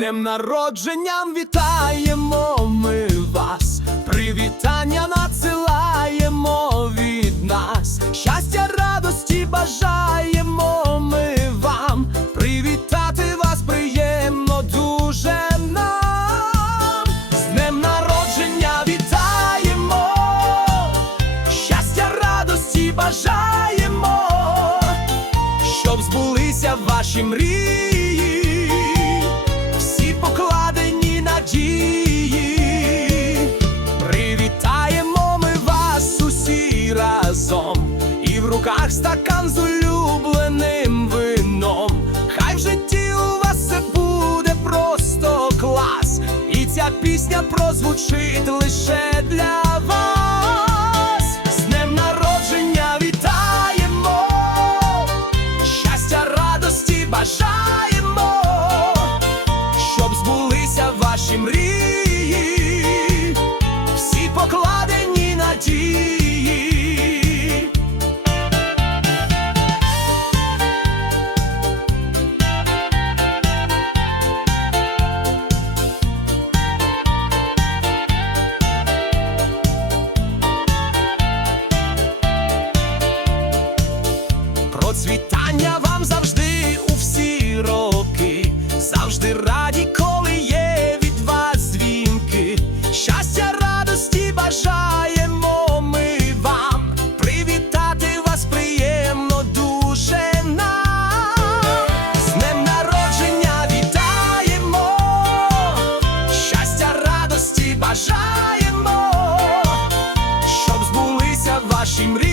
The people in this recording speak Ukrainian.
днем народженням вітаємо ми вас, привітання надсилаємо від нас, щастя, радості бажаємо ми вам, привітати вас приємно дуже нам, з днем народження вітаємо, щастя, радості бажаємо, щоб збулися ваші мрії, разом, і в руках стакан з улюбленим вином. Хай в житті у вас все буде просто клас, і ця пісня прозвучить лише для вас. З днем народження вітаємо, щастя, радості бажаємо, щоб збулися ваші мрії. процвітання вам завжди у всі роки, завжди раді, коли є від вас дзвінки. Щастя, радості бажаємо ми вам. Привітати вас приємно дуже нам. З днем народження вітаємо, щастя, радості бажаємо, щоб збулися ваші мрії.